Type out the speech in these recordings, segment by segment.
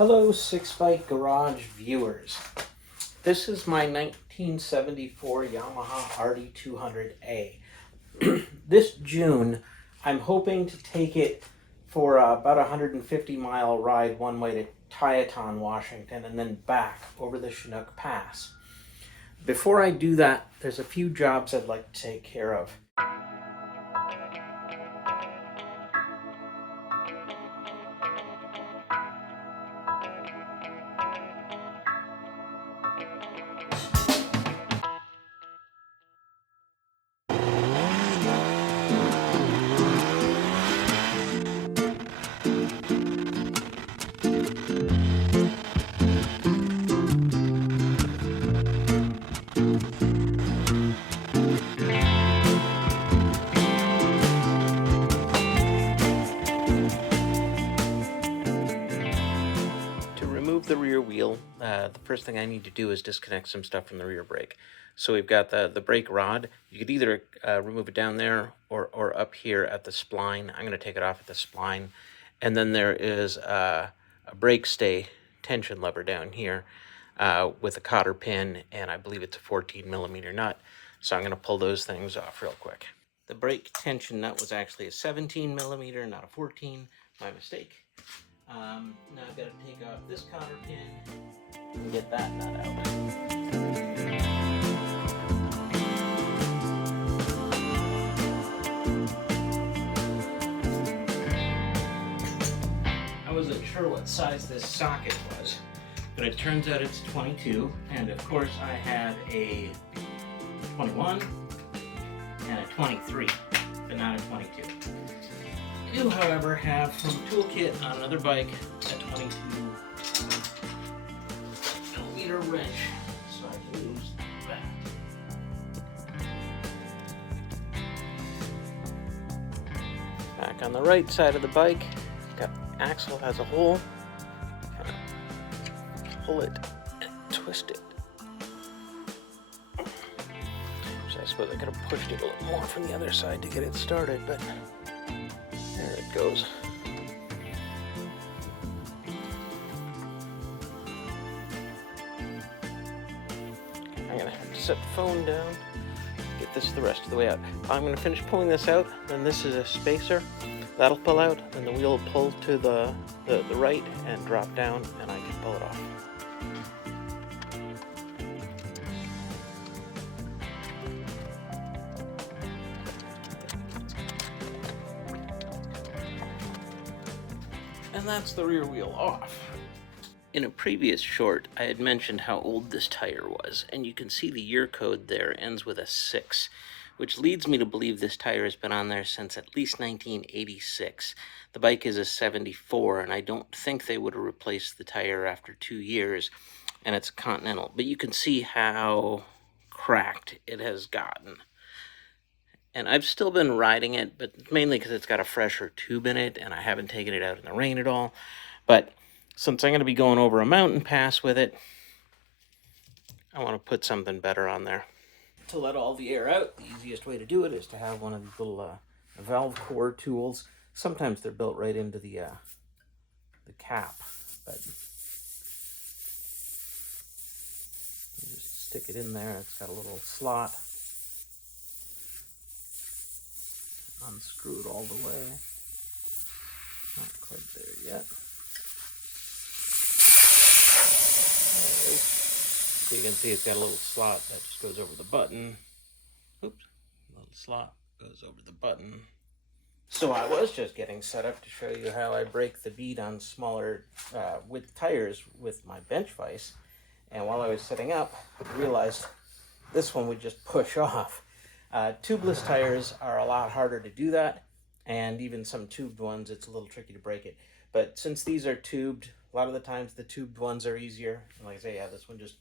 Hello, Six Bike Garage viewers. This is my 1974 Yamaha RD200A. This June, I'm hoping to take it for about a 150-mile ride one way to Tieton, Washington, and then back over the Chinook Pass. Before I do that, there's a few jobs I'd like to take care of. The rear wheel, the first thing I need to do is disconnect some stuff from the rear brake. So we've got the brake rod. You could either remove it down there or up here at the spline. I'm going to take it off at the spline. And then there is a brake stay tension lever down here with a cotter pin, and I believe it's a 14mm nut. So I'm going to pull those things off real quick. The brake tension nut was actually a 17mm, not a 14. My mistake. Now I've got to take off this cotter pin and get that nut out. I wasn't sure what size this socket was, but it turns out it's 22, and of course I have a 21 and a 23, but not a 22. I do, however, have from Toolkit on another bike a 22mm wrench, so I can use that. Back on the right side of the bike, got axle has a hole. Kind of pull it and twist it. So I suppose I could have pushed it a little more from the other side to get it started, but there it goes. I'm gonna have to set the phone down, get this the rest of the way out. I'm gonna finish pulling this out, then this is a spacer. That'll pull out, and the wheel will pull to the right and drop down, and I can pull it off. And that's the rear wheel off. In a previous short, I had mentioned how old this tire was, and you can see the year code there ends with a 6, which leads me to believe this tire has been on there since at least 1986. The bike is a 74, and I don't think they would have replaced the tire after 2 years, and it's a Continental. But you can see how cracked it has gotten. And I've still been riding it, but mainly because it's got a fresher tube in it, and I haven't taken it out in the rain at all. But since I'm going to be going over a mountain pass with it, I want to put something better on there. To let all the air out, the easiest way to do it is to have one of these little valve core tools. Sometimes they're built right into the cap, but you just stick it in there. It's got a little slot. Unscrew it all the way. Not quite there yet. There it is. So you can see it's got a little slot that just goes over the button. Oops, a little slot goes over the button. So I was just getting set up to show you how I break the bead on smaller width tires with my bench vise. And while I was setting up, I realized this one would just push off. Tubeless tires are a lot harder to do that, and even some tubed ones, it's a little tricky to break it. But since these are tubed, a lot of the times the tubed ones are easier. And like I say, yeah, this one just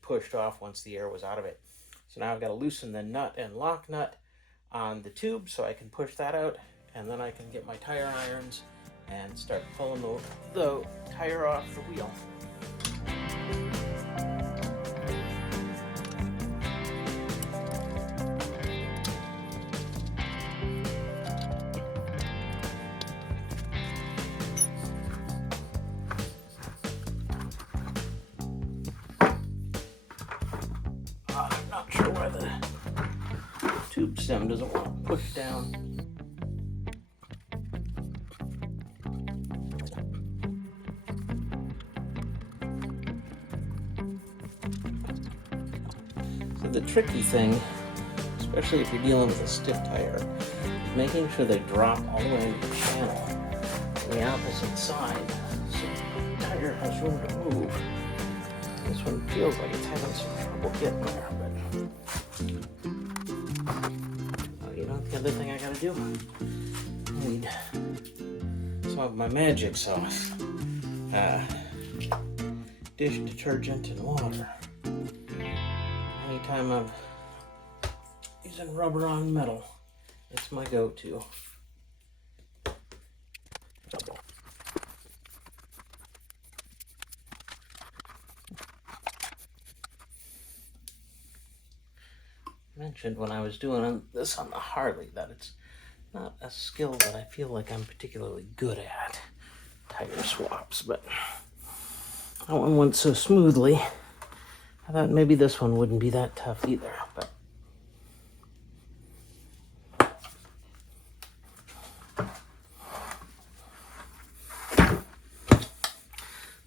pushed off once the air was out of it. So now I've got to loosen the nut and lock nut on the tube so I can push that out, and then I can get my tire irons and start pulling the tire off the wheel. tube stem doesn't want to push down. So the tricky thing, especially if you're dealing with a stiff tire, is making sure they drop all the way into the channel on the opposite side so the tire has room to move. This one feels like it's having some trouble getting there, but you know, the other thing I gotta do, I need some of my magic sauce, dish detergent and water. Anytime I'm using rubber on metal, it's my go-to. I mentioned when I was doing this on the Harley that it's not a skill that I feel like I'm particularly good at, tire swaps, but that one went so smoothly. I thought maybe this one wouldn't be that tough either, but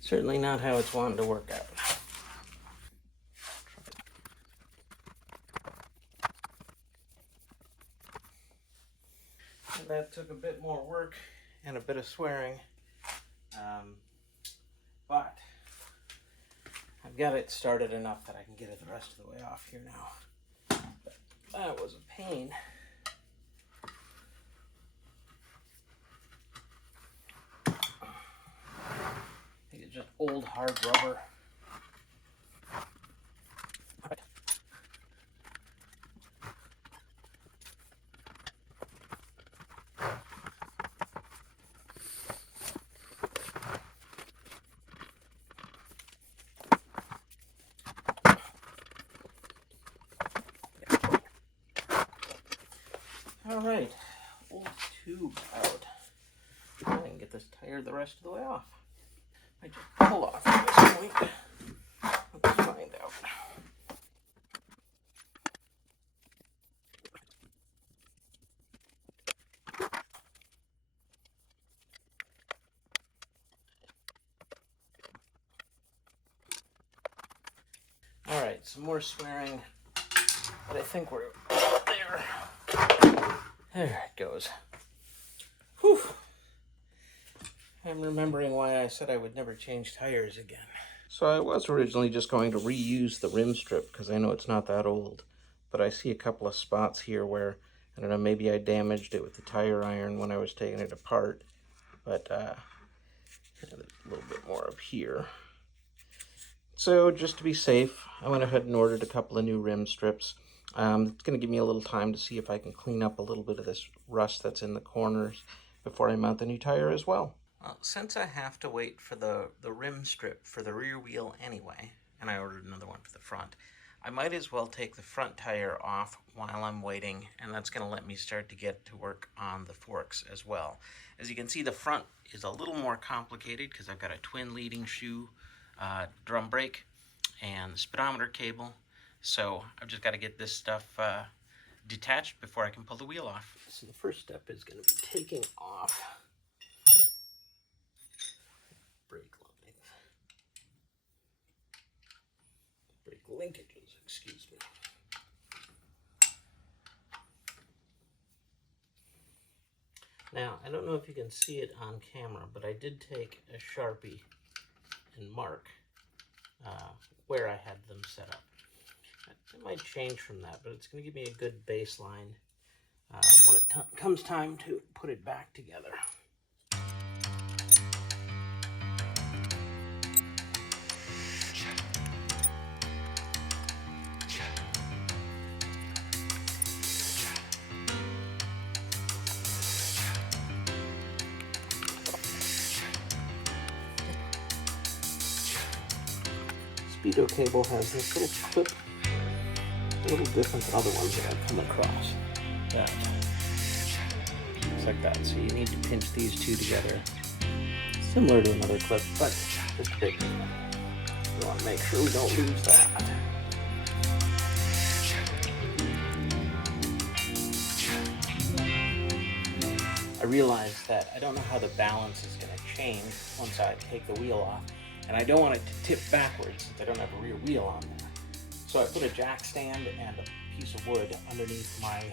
certainly not how it's wanted to work out. That took a bit more work and a bit of swearing, but I've got it started enough that I can get it the rest of the way off here now. But that was a pain. I think it's just old hard rubber. All right, old tube out. I can get this tire the rest of the way off. I just pull off at this point. Let's find out. All right, some more swearing, but I think we're there. There it goes. Whew. I'm remembering why I said I would never change tires again. So I was originally just going to reuse the rim strip because I know it's not that old, but I see a couple of spots here where, I don't know, maybe I damaged it with the tire iron when I was taking it apart, but a little bit more up here. So just to be safe, I went ahead and ordered a couple of new rim strips. It's going to give me a little time to see if I can clean up a little bit of this rust that's in the corners before I mount the new tire as well. Since I have to wait for the rim strip for the rear wheel anyway, and I ordered another one for the front, I might as well take the front tire off while I'm waiting, and that's going to let me start to get to work on the forks as well. As you can see, the front is a little more complicated because I've got a twin leading shoe drum brake and the speedometer cable. So I've just got to get this stuff detached before I can pull the wheel off. So the first step is going to be taking off brake linkages, excuse me. Now, I don't know if you can see it on camera, but I did take a Sharpie and mark where I had them set up. It might change from that, but it's going to give me a good baseline when it comes time to put it back together. Speedo cable has this little clip, a little different than other ones that I've come across. That it's like that, so you need to pinch these two together, similar to another clip, but just bigger. We want to make sure we don't lose that. realized that I don't know how the balance is going to change once I take the wheel off, and I don't want it to tip backwards since I don't have a rear wheel on there. So I put a jack stand and a piece of wood underneath my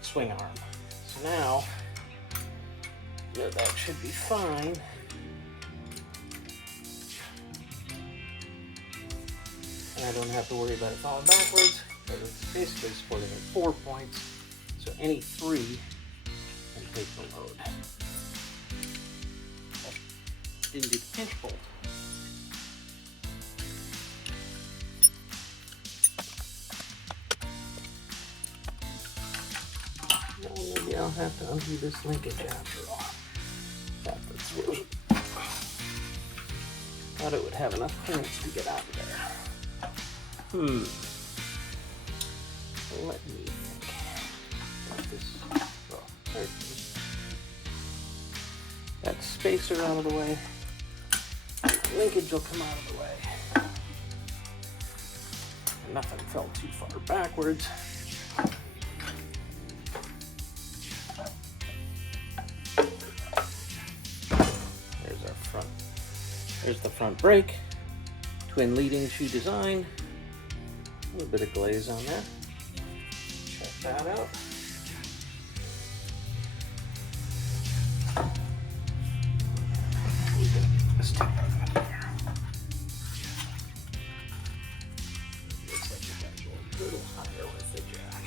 swing arm. So now, that should be fine. And I don't have to worry about it falling backwards, because it's basically supporting at 4 points, so any 3 can take the load. Didn't do the pinch bolt. Well, maybe I'll have to undo this linkage after all. Thought it would have enough clearance to get out of there. Let me think. There it is. That spacer out of the way. Linkage will come out of the way. And nothing fell too far backwards. There's our front. There's the front brake. Twin leading shoe design. A little bit of glaze on there. Check that out. Let's take that out of there. Looks like you gotta go a little higher with the jack.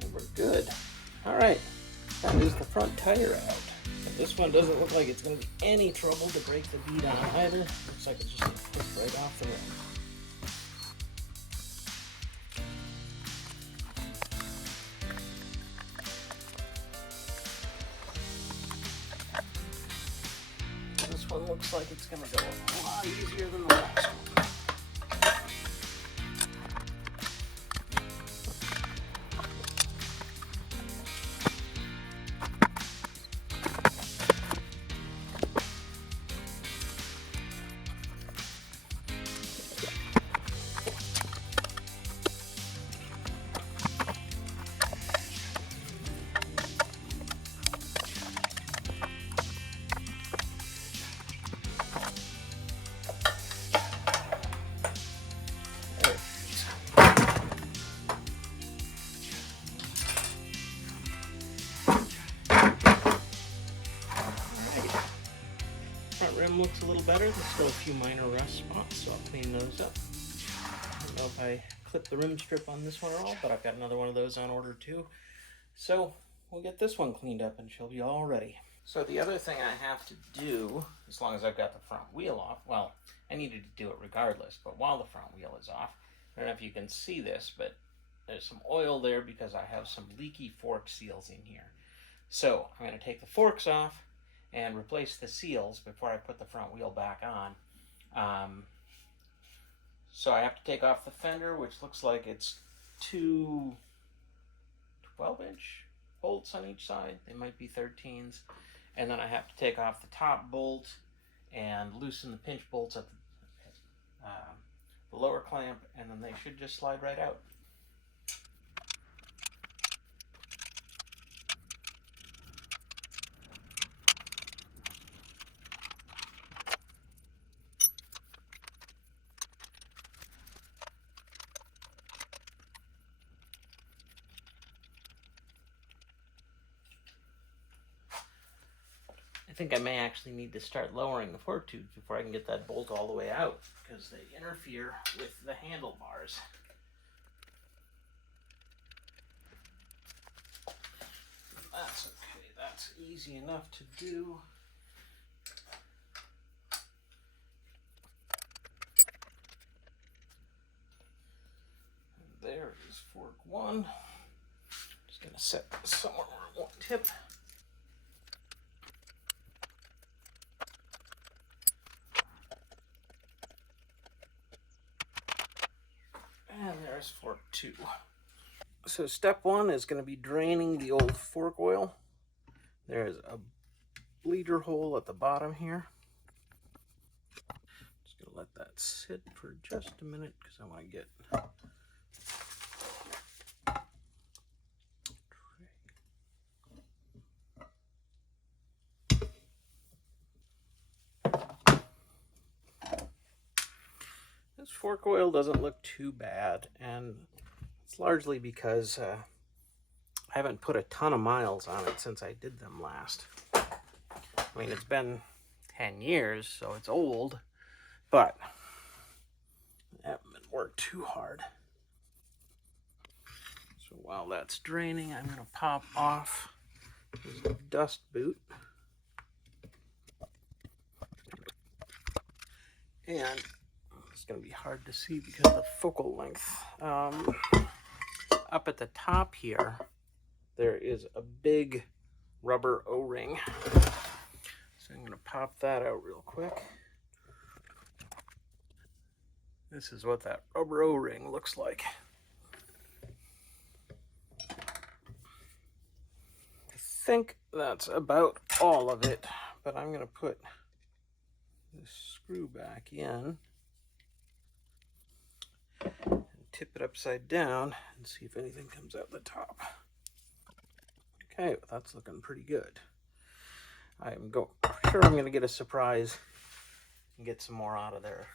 And we're good. All right, that is the front tire out. And this one doesn't look like it's going to be any trouble to break the bead on either. Looks like it's just going to clip right off the rim. This one looks like it's going to go a lot easier than the last one. Rim looks a little better. There's still a few minor rust spots, so I'll clean those up. I don't know if I clipped the rim strip on this one at all, but I've got another one of those on order too. So we'll get this one cleaned up and she'll be all ready. So the other thing I have to do, as long as I've got the front wheel off, well, I needed to do it regardless, but while the front wheel is off, I don't know if you can see this, but there's some oil there because I have some leaky fork seals in here. So I'm going to take the forks off and replace the seals before I put the front wheel back on. So I have to take off the fender, which looks like it's 2 12-inch bolts on each side. They might be 13s. And then I have to take off the top bolt and loosen the pinch bolts at the lower clamp, and then they should just slide right out. I think I may actually need to start lowering the fork tubes before I can get that bolt all the way out, because they interfere with the handlebars. That's okay, that's easy enough to do. And there is fork 1. Just gonna set this somewhere where it won't tip. And there's fork 2. So step 1 is going to be draining the old fork oil. There's a bleeder hole at the bottom here. Just gonna let that sit for just a minute because I want to get this fork oil doesn't look too bad, and it's largely because I haven't put a ton of miles on it since I did them last. I mean, it's been 10 years, so it's old, but I haven't been worked too hard. So while that's draining, I'm going to pop off this dust boot. And it's going to be hard to see because of the focal length. Up at the top here, there is a big rubber O-ring. So I'm going to pop that out real quick. This is what that rubber O-ring looks like. I think that's about all of it, but I'm going to put this screw back in and tip it upside down and see if anything comes out the top. Okay, well, that's looking pretty good. I'm sure I'm going to get a surprise and get some more out of there.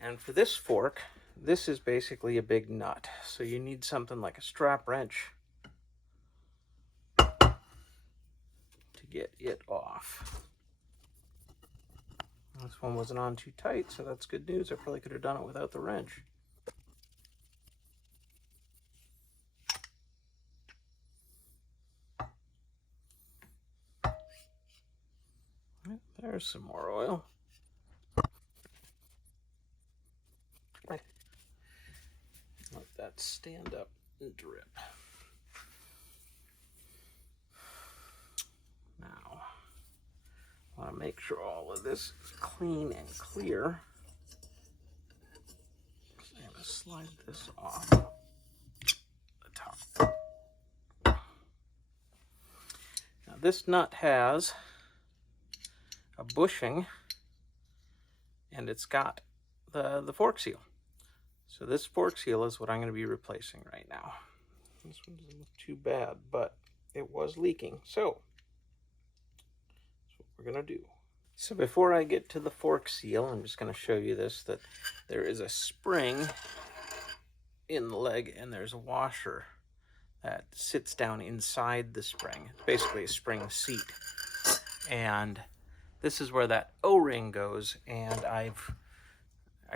And for this fork, this is basically a big nut. So you need something like a strap wrench to get it off. This one wasn't on too tight, so that's good news. I probably could have done it without the wrench. There's some more oil. Let that stand up and drip. Now, I want to make sure all of this is clean and clear. So I'm going to slide this off the top. Now this nut has a bushing, and it's got the fork seal. So this fork seal is what I'm going to be replacing right now. This one doesn't look too bad, but it was leaking. So that's what we're going to do. So before I get to the fork seal, I'm just going to show you this, that there is a spring in the leg and there's a washer that sits down inside the spring. It's basically a spring seat. And this is where that O-ring goes, and I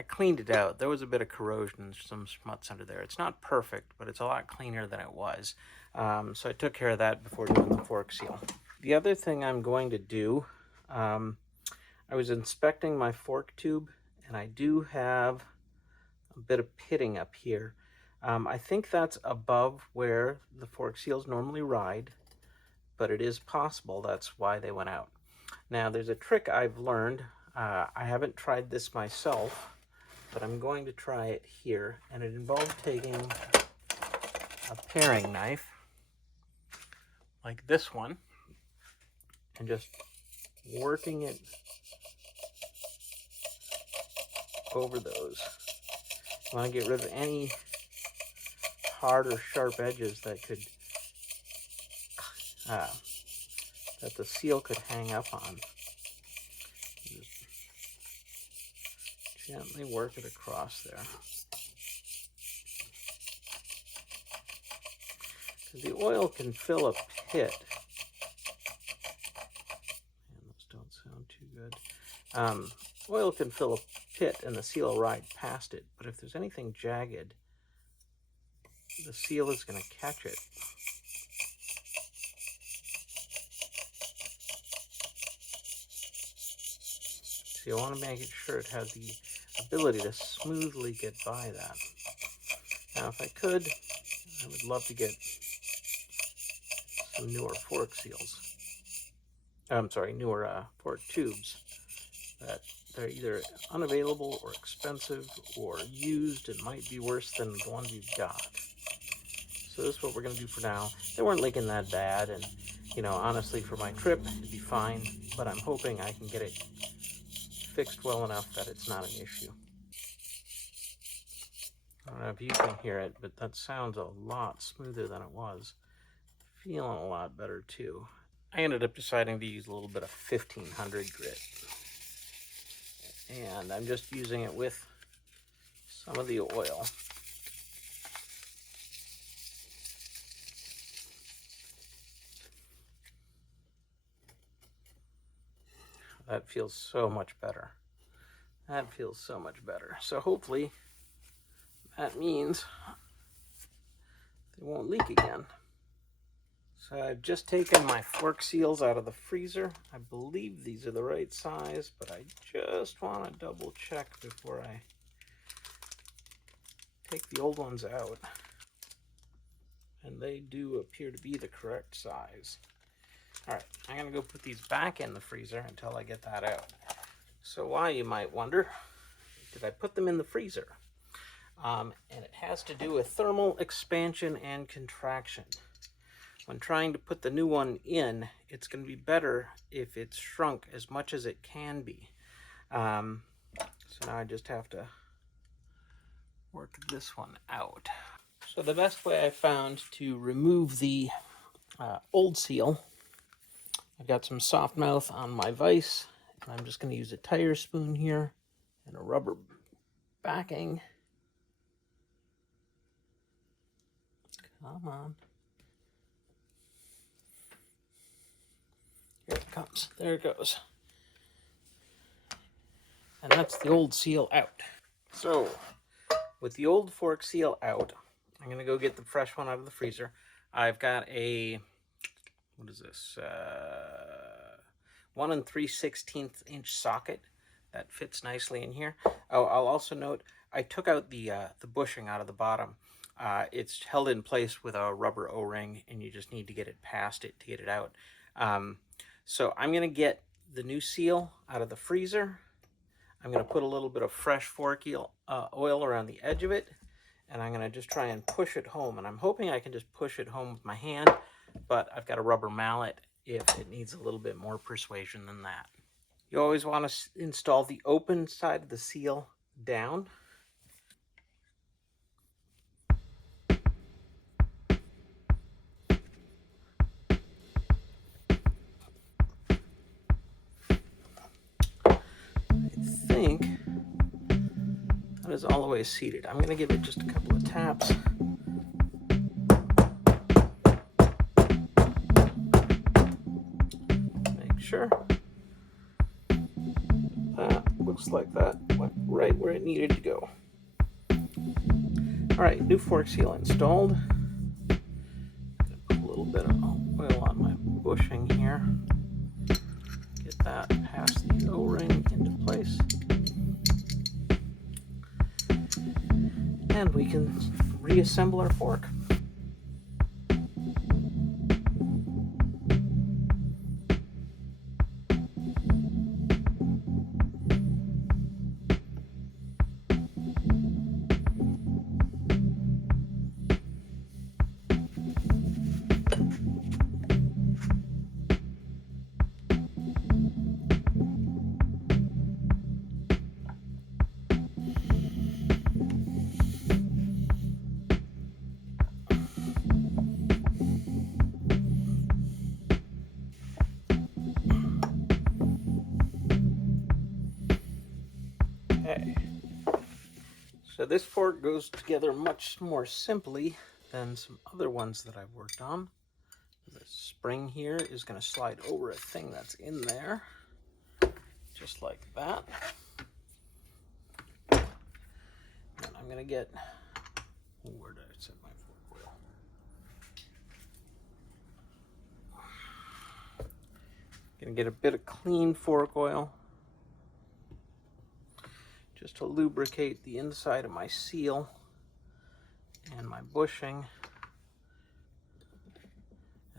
cleaned it out. There was a bit of corrosion, some smuts under there. It's not perfect, but it's a lot cleaner than it was. So I took care of that before doing the fork seal. The other thing I'm going to do, I was inspecting my fork tube, and I do have a bit of pitting up here. I think that's above where the fork seals normally ride, but it is possible that's why they went out. Now, there's a trick I've learned. I haven't tried this myself, but I'm going to try it here, and it involves taking a paring knife, like this one, and just working it over those. I want to get rid of any hard or sharp edges that could that the seal could hang up on. Just gently work it across there. The oil can fill a pit. And those don't sound too good. Oil can fill a pit and the seal will ride past it, but if there's anything jagged, the seal is going to catch it. So you want to make sure it has the ability to smoothly get by that. Now, if I could, I would love to get some newer fork seals. I'm sorry, newer fork tubes. That they're either unavailable or expensive or used and might be worse than the ones you've got. So this is what we're going to do for now. They weren't leaking that bad, and You know, honestly, for my trip, it'd be fine, but I'm hoping I can get it fixed well enough that it's not an issue. I don't know if you can hear it, but that sounds a lot smoother than it was. Feeling a lot better too. I ended up deciding to use a little bit of 1500 grit. And I'm just using it with some of the oil. That feels so much better. That feels so much better. So hopefully that means they won't leak again. So I've just taken my fork seals out of the freezer. I believe these are the right size, but I just want to double check before I take the old ones out. And they do appear to be the correct size. All right, I'm gonna go put these back in the freezer until I get that out. So why, you might wonder, did I put them in the freezer? And it has to do with thermal expansion and contraction. When trying to put the new one in, it's going to be better if it's shrunk as much as it can be. So now I just have to work this one out. So the best way I found to remove the old seal, I've got some soft mouth on my vise, and I'm just going to use a tire spoon here and a rubber backing. Come on. Here it comes. There it goes. And that's the old seal out. So, with the old fork seal out, I'm going to go get the fresh one out of the freezer. I've got a, what is this? 1 3/16 inch socket that fits nicely in here. Oh, I'll also note, I took out the bushing out of the bottom. It's held in place with a rubber O-ring, and you just need to get it past it to get it out. So I'm going to get the new seal out of the freezer. I'm going to put a little bit of fresh fork oil around the edge of it, and I'm going to just try and push it home. And I'm hoping I can just push it home with my hand, but I've got a rubber mallet if it needs a little bit more persuasion than that. You always want to install the open side of the seal down. I think that is all the way seated. I'm going to give it just a couple of taps. Make sure. That looks like that went right where it needed to go. All right, new fork seal installed. Put a little bit of oil on my bushing here. Get that past the O-ring into place. And we can reassemble our fork. Okay. So this fork goes together much more simply than some other ones that I've worked on. The spring here is going to slide over a thing that's in there, just like that. And I'm going to get, where did I set my fork wheel? Going to get a bit of clean fork oil just to lubricate the inside of my seal and my bushing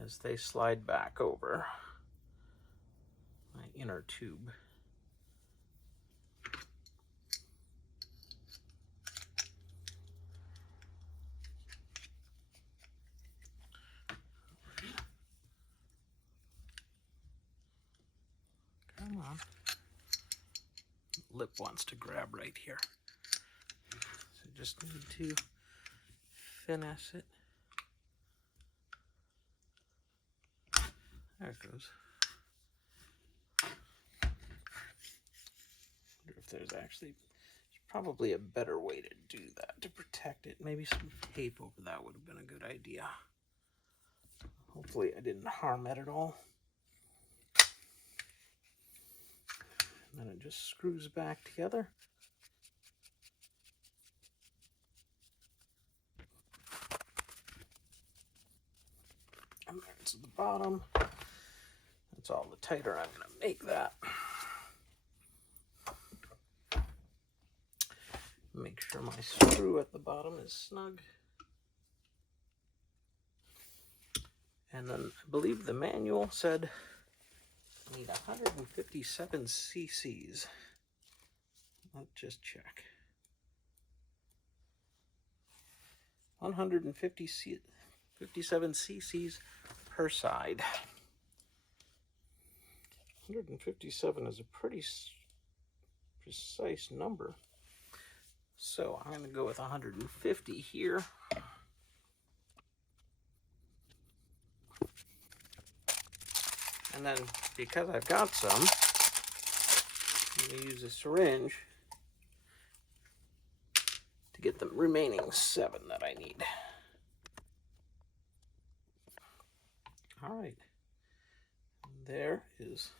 as they slide back over my inner tube. lip wants to grab right here. So just need to finesse it. There it goes. Wonder if there's probably a better way to do that to protect it. Maybe some tape over that would have been a good idea. Hopefully I didn't harm it at all. And then it just screws back together. And there's the bottom. That's all the tighter I'm going to make that. Make sure my screw at the bottom is snug. And then I believe the manual said I need 157 cc's. Let's just check. 157 cc's per side. 157 is a pretty precise number. So I'm going to go with 150 here. And then, because I've got some, I'm going to use a syringe to get the remaining 7 that I need. All right. There is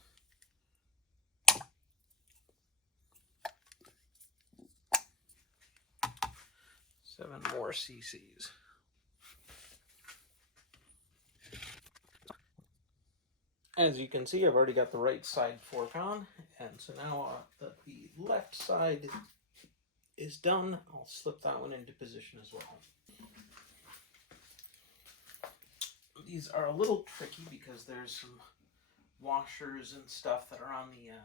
7 more cc's. As you can see, I've already got the right side fork on, and so now that the left side is done, I'll slip that one into position as well. These are a little tricky because there's some washers and stuff that are on the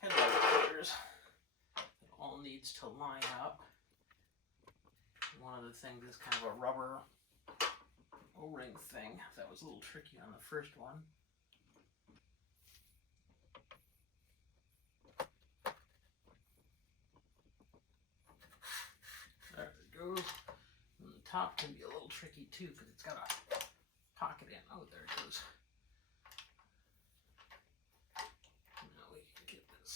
headlight holders. It all needs to line up. One of the things is kind of a rubber O-ring thing. That was a little tricky on the first one. There it goes. And the top can be a little tricky too because it's got a pocket in. Oh, there it goes. Now we can get this.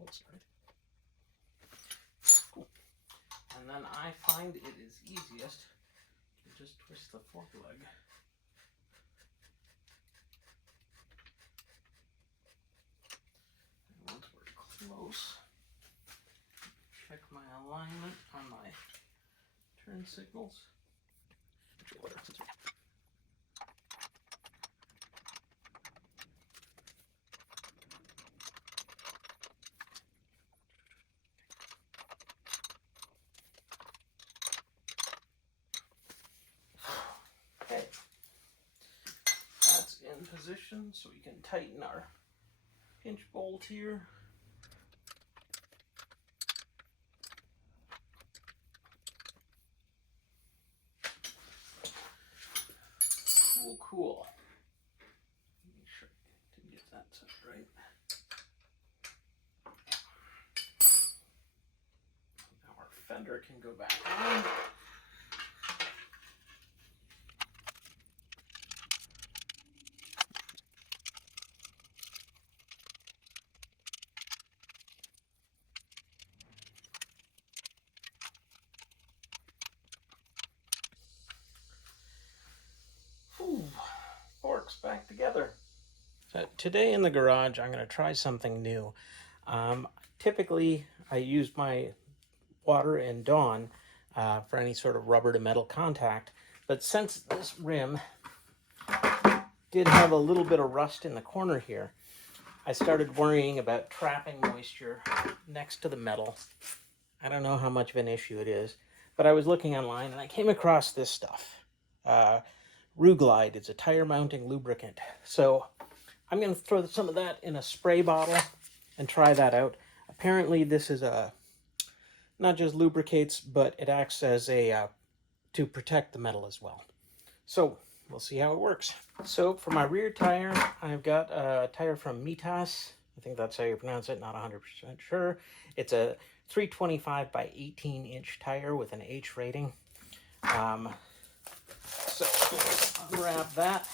Oops, right. Cool. And then I find it is easiest to just twist the fork leg. And once we're close, check my alignment on my turn signals. Okay, that's in position, so we can tighten our pinch bolt here. Cool. Make sure to get that set right. Now our fender can go back on. Forks back together. So today in the garage, I'm going to try something new. Typically, I use my water and Dawn for any sort of rubber to metal contact, but since this rim did have a little bit of rust in the corner here, I started worrying about trapping moisture next to the metal. I don't know how much of an issue it is, but I was looking online and I came across this stuff. Ruglide. It's a tire mounting lubricant. So I'm going to throw some of that in a spray bottle and try that out. Apparently this is not just lubricates, but it acts as a to protect the metal as well. So we'll see how it works. So for my rear tire, I've got a tire from Mitas. I think that's how you pronounce it, not 100% sure. It's a 325 by 18 inch tire with an H rating. So let's unwrap that,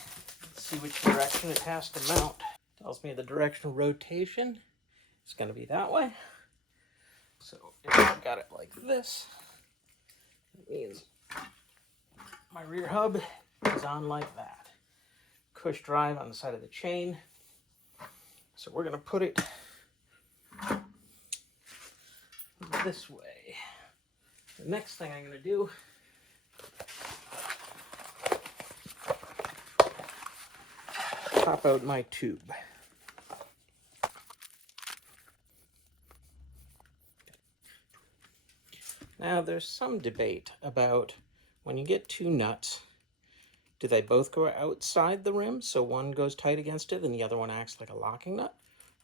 see which direction it has to mount. Tells me the directional rotation is going to be that way. So if I've got it like this, that means my rear hub is on like that. Cush drive on the side of the chain. So we're going to put it this way. The next thing I'm going to do pop out my tube. Now there's some debate about when you get two nuts, do they both go outside the rim so one goes tight against it and the other one acts like a locking nut?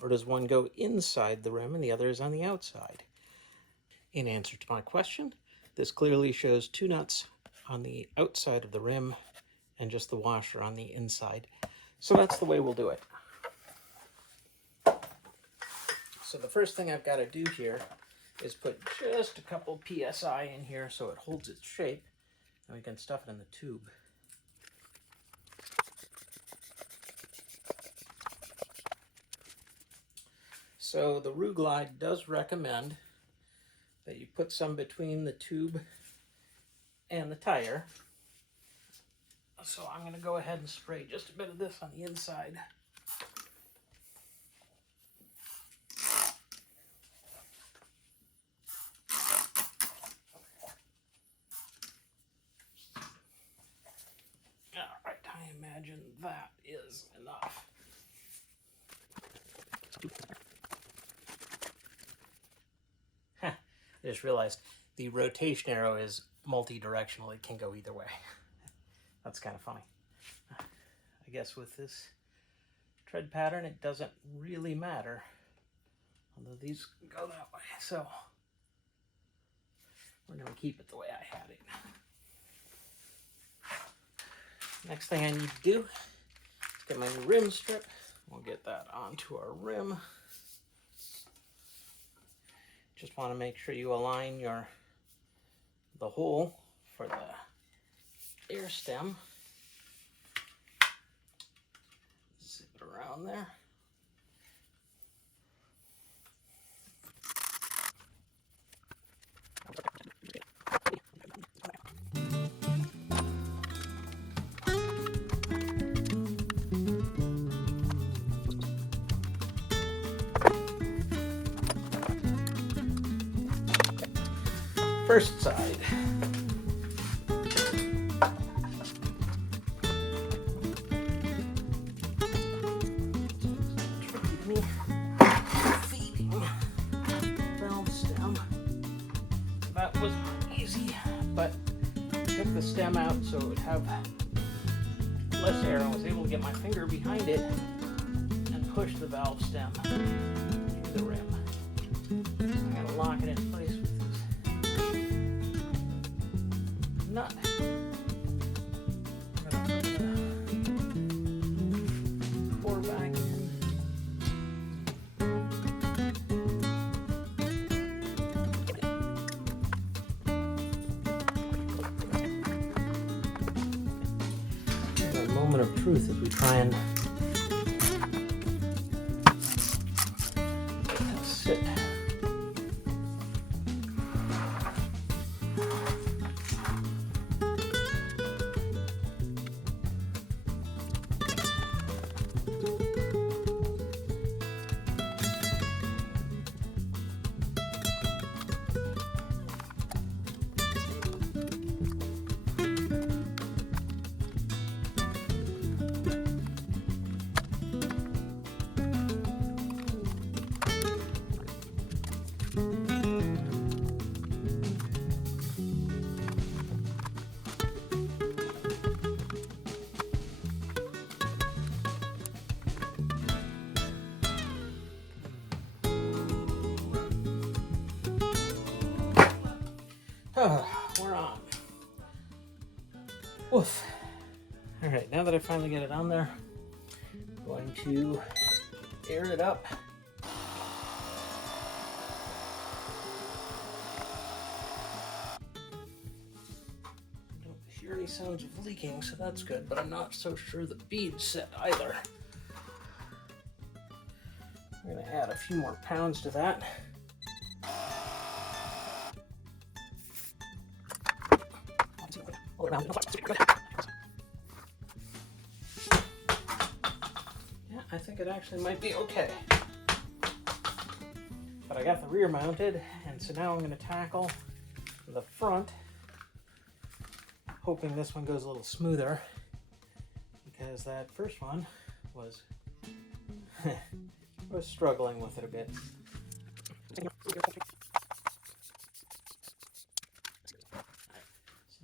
Or does one go inside the rim and the other is on the outside? In answer to my question, this clearly shows two nuts on the outside of the rim and just the washer on the inside. So that's the way we'll do it. So the first thing I've got to do here is put just a couple PSI in here so it holds its shape, and we can stuff it in the tube. So the Ruglide does recommend that you put some between the tube and the tire. So I'm going to go ahead and spray just a bit of this on the inside. Alright, I imagine that is enough. I just realized the rotation arrow is multi-directional. It can go either way. That's kind of funny. I guess with this tread pattern, it doesn't really matter. Although these go that way. So we're going to keep it the way I had it. Next thing I need to do is get my new rim strip. We'll get that onto our rim. Just want to make sure you align the hole for the air stem. Zip it around there. First side. Tricky me feeding valve stem. That was easy, but I took the stem out so it would have less air. I was able to get my finger behind it and push the valve stem through the rim. So I'm going to lock it in place with nut. I'm going to put the core back in. A moment of truth as we try and sit. We're on. Woof. Alright, now that I finally get it on there, I'm going to air it up. I don't hear any sounds of leaking, so that's good, but I'm not so sure the bead's set either. I'm going to add a few more pounds to that. Yeah, I think it actually might be okay. But I got the rear mounted, and so now I'm going to tackle the front, hoping this one goes a little smoother, because that first one was was struggling with it a bit.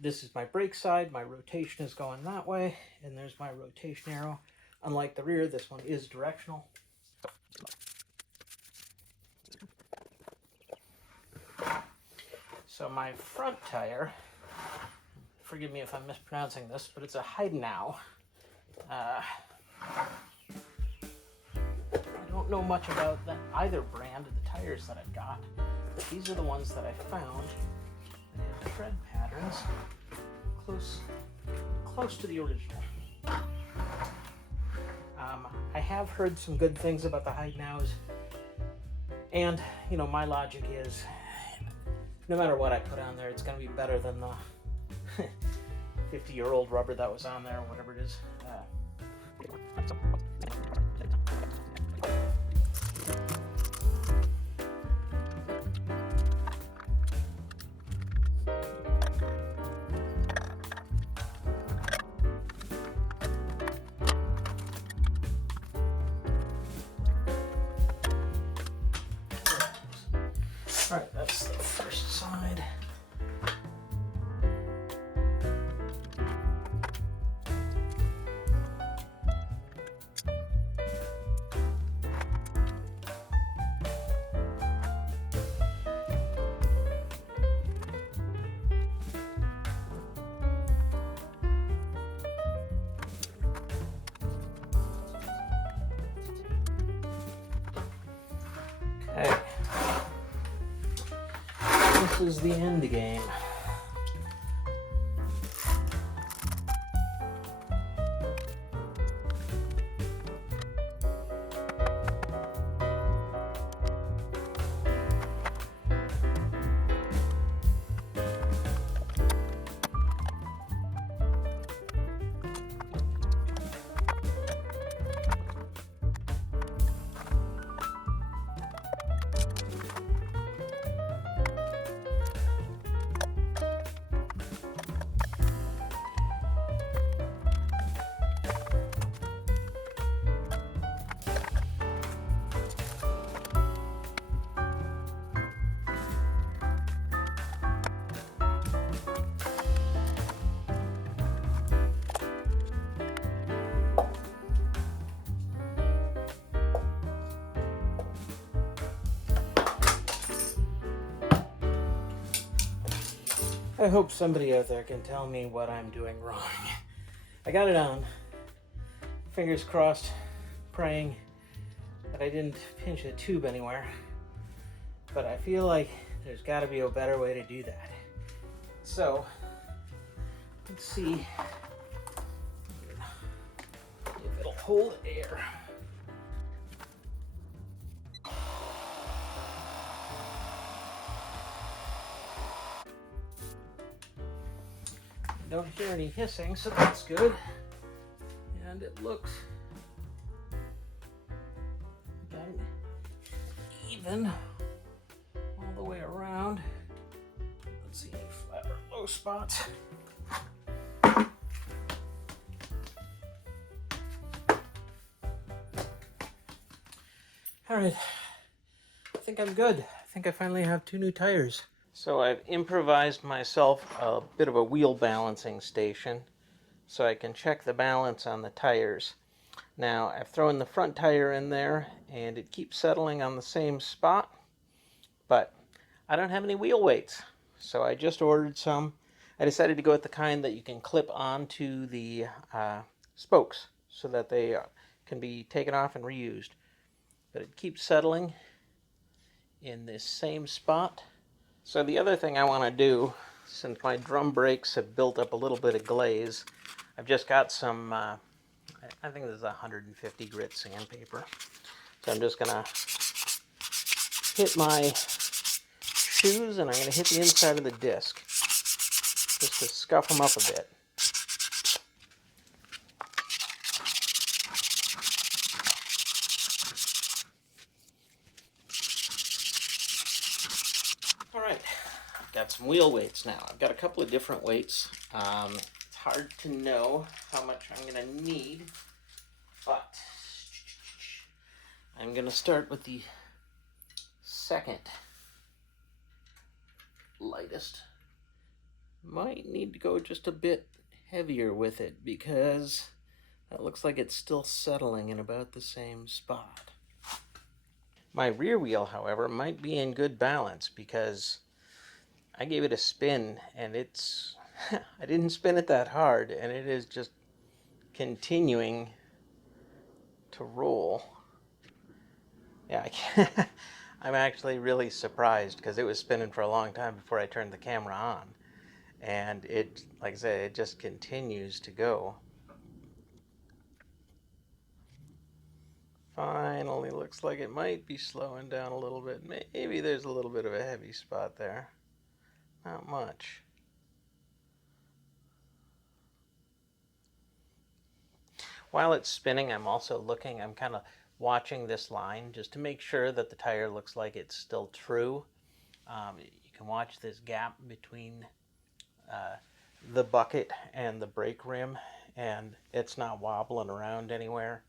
This is my brake side, my rotation is going that way, and there's my rotation arrow. Unlike the rear, this one is directional. So my front tire, forgive me if I'm mispronouncing this, but it's a RD200A. I don't know much about either brand of the tires that I've got, but these are the ones that I found. They have tread patterns close to the original. I have heard some good things about the RD200As, and you know, my logic is no matter what I put on there, it's going to be better than the 50-year-old rubber that was on there, whatever it is. Alright, that's the first side. Okay. This is the end game. I hope somebody out there can tell me what I'm doing wrong. I got it on. Fingers crossed, praying that I didn't pinch a tube anywhere. But I feel like there's got to be a better way to do that. So, let's see if it'll hold air. Don't hear any hissing, so that's good. And it looks even all the way around. Let's see any flat or low spots. All right, I think I'm good. I think I finally have 2 new tires. So I've improvised myself a bit of a wheel balancing station so I can check the balance on the tires. Now I've thrown the front tire in there and it keeps settling on the same spot, but I don't have any wheel weights. So I just ordered some. I decided to go with the kind that you can clip onto the spokes so that they can be taken off and reused. But it keeps settling in this same spot. So the other thing I want to do, since my drum brakes have built up a little bit of glaze, I've just got some, I think this is 150 grit sandpaper. So I'm just going to hit my shoes and I'm going to hit the inside of the disc just to scuff them up a bit. All right, I've got some wheel weights now. I've got a couple of different weights. It's hard to know how much I'm going to need, but I'm going to start with the second lightest. Might need to go just a bit heavier with it because that looks like it's still settling in about the same spot. My rear wheel, however, might be in good balance because I gave it a spin and it's I didn't spin it that hard and it is just continuing to roll. Yeah, I'm actually really surprised because it was spinning for a long time before I turned the camera on. And it, like I said, it just continues to go. Finally looks like it might be slowing down a little bit. Maybe there's a little bit of a heavy spot there. Not much. While it's spinning, I'm also looking, I'm kind of watching this line just to make sure that the tire looks like it's still true. You can watch this gap between the bucket and the brake rim, and it's not wobbling around anywhere.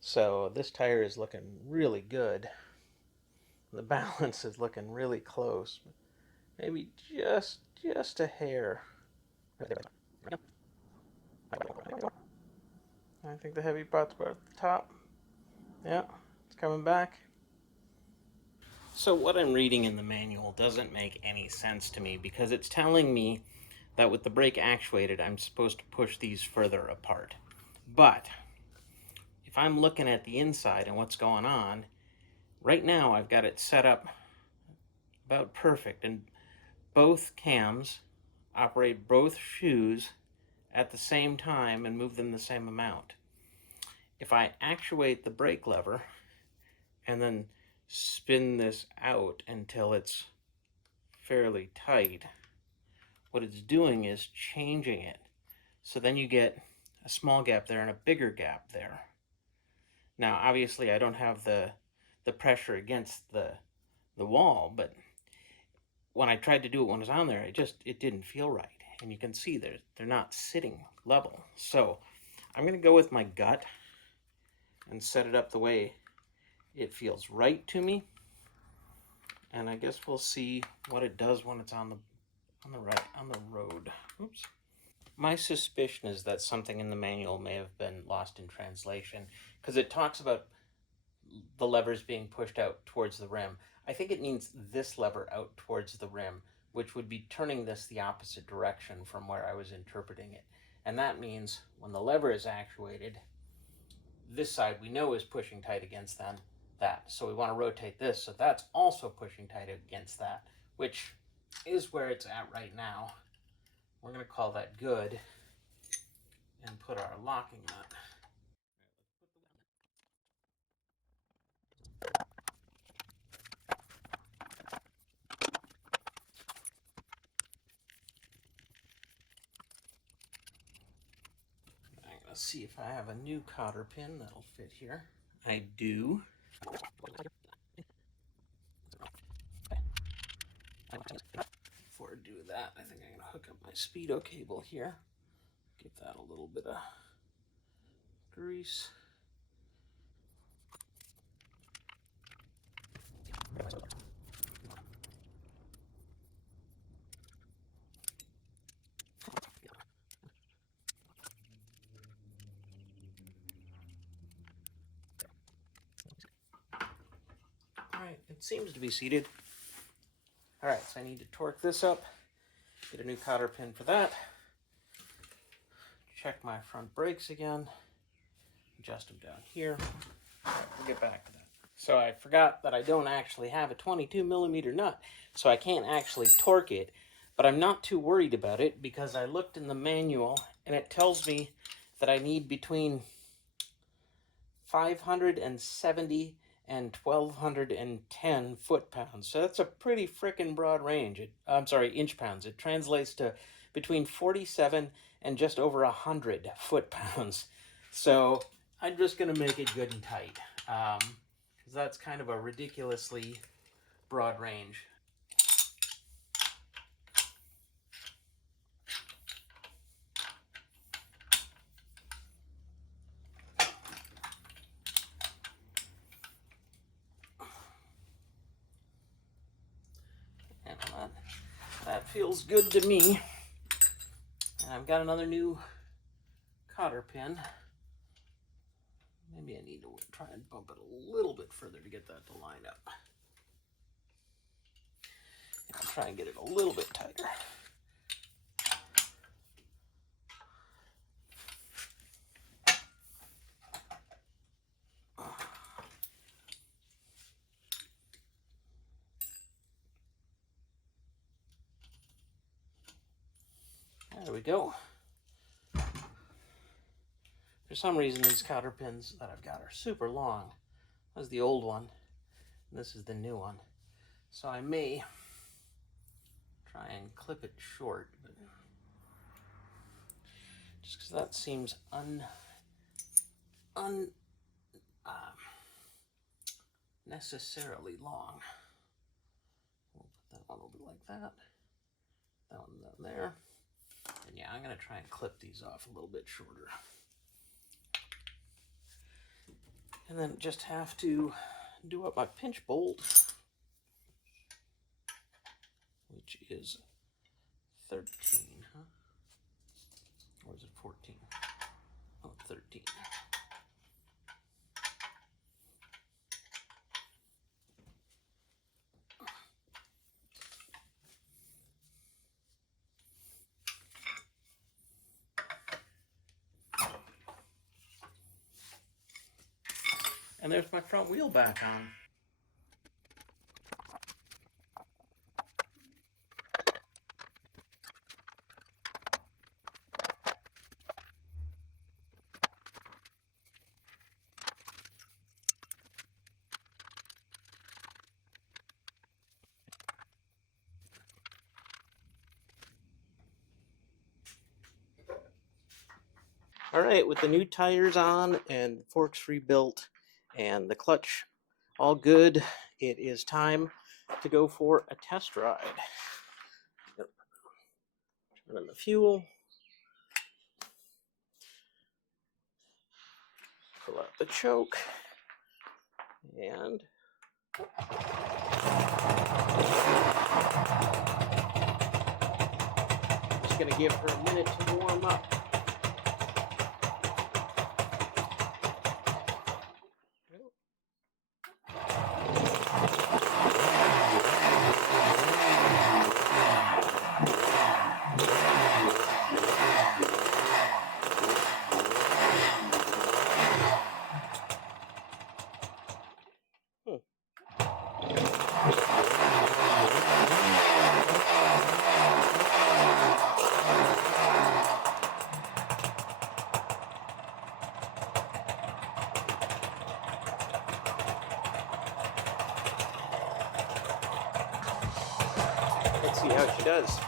So this tire is looking really good. The balance is looking really close. Maybe just a hair. I think the heavy spot's about at the top. Yeah, it's coming back. So what I'm reading in the manual doesn't make any sense to me because it's telling me that with the brake actuated, I'm supposed to push these further apart. But if I'm looking at the inside and what's going on, right now I've got it set up about perfect, and both cams operate both shoes at the same time and move them the same amount. If I actuate the brake lever and then spin this out until it's fairly tight, what it's doing is changing it. So then you get a small gap there and a bigger gap there. Now, obviously, I don't have the pressure against the wall, but when I tried to do it when it was on there, it didn't feel right. And you can see they're not sitting level. So I'm going to go with my gut and set it up the way it feels right to me. And I guess we'll see what it does when it's on the road. Oops. My suspicion is that something in the manual may have been lost in translation because it talks about the levers being pushed out towards the rim. I think it means this lever out towards the rim, which would be turning this the opposite direction from where I was interpreting it. And that means when the lever is actuated, this side we know is pushing tight against that. So we want to rotate this so that's also pushing tight against that, which is where it's at right now. We're going to call that good and put our locking nut. I'm going to see if I have a new cotter pin that'll fit here. I do. Before I do that, I think I'm going to hook up my speedo cable here. Give that a little bit of grease. Alright, it seems to be seated. Alright, so I need to torque this up Get a new cotter pin for that. Check my front brakes again. Adjust them down here. We'll get back to that. So I forgot that I don't actually have a 22 millimeter nut, so I can't actually torque it, but I'm not too worried about it because I looked in the manual and it tells me that I need between 570 and 1210 foot-pounds. So that's a pretty frickin' broad range. Inch-pounds. It translates to between 47 and just over 100 foot-pounds. So I'm just going to make it good and tight, because that's kind of a ridiculously broad range. And that feels good to me. And I've got another new cotter pin. Maybe I need to try and bump it a little bit further to get that to line up. I'll try and get it a little bit tighter. There we go. For some reason, these cotter pins that I've got are super long. That was the old one, and this is the new one. So I may try and clip it short, but just because that seems unnecessarily long. We'll put that one over like that. That one down there. And yeah, I'm going to try and clip these off a little bit shorter. And then just have to do up my pinch bolt, which is 13, huh? Or is it 14? Oh, 13. And there's my front wheel back on. All right, with the new tires on and forks rebuilt and the clutch all good, it is time to go for a test ride. Turn on the fuel. Pull out the choke. And just going to give her a minute to warm up. Let's see how she does.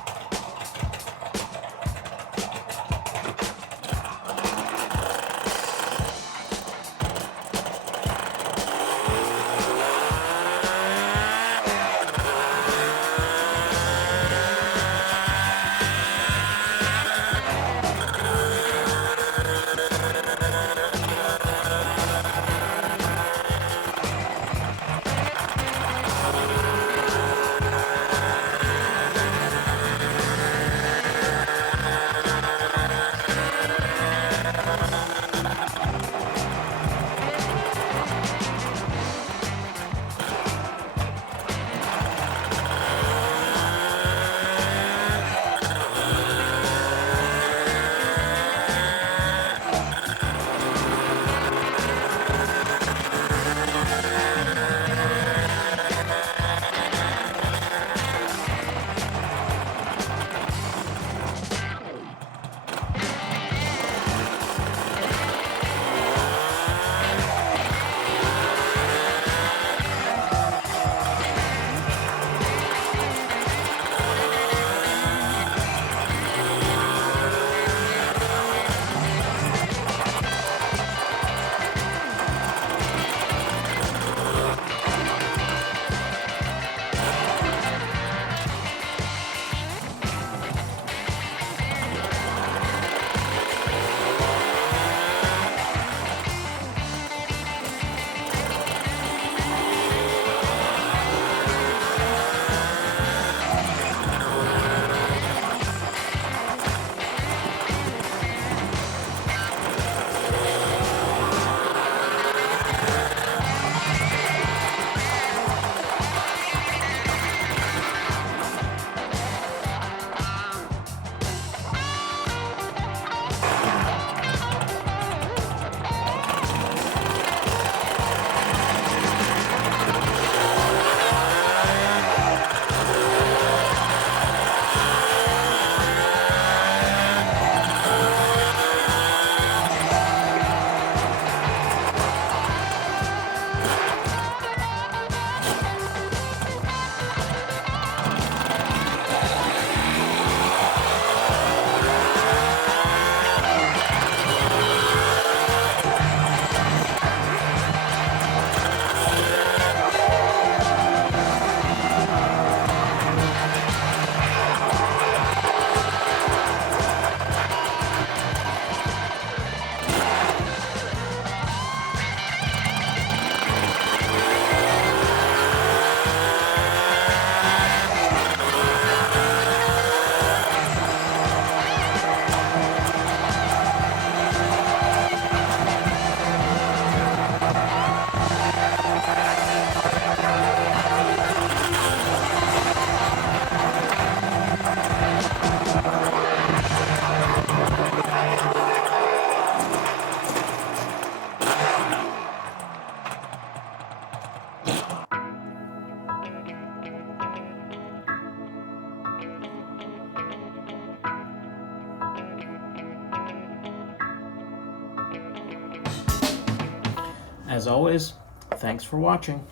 As always, thanks for watching.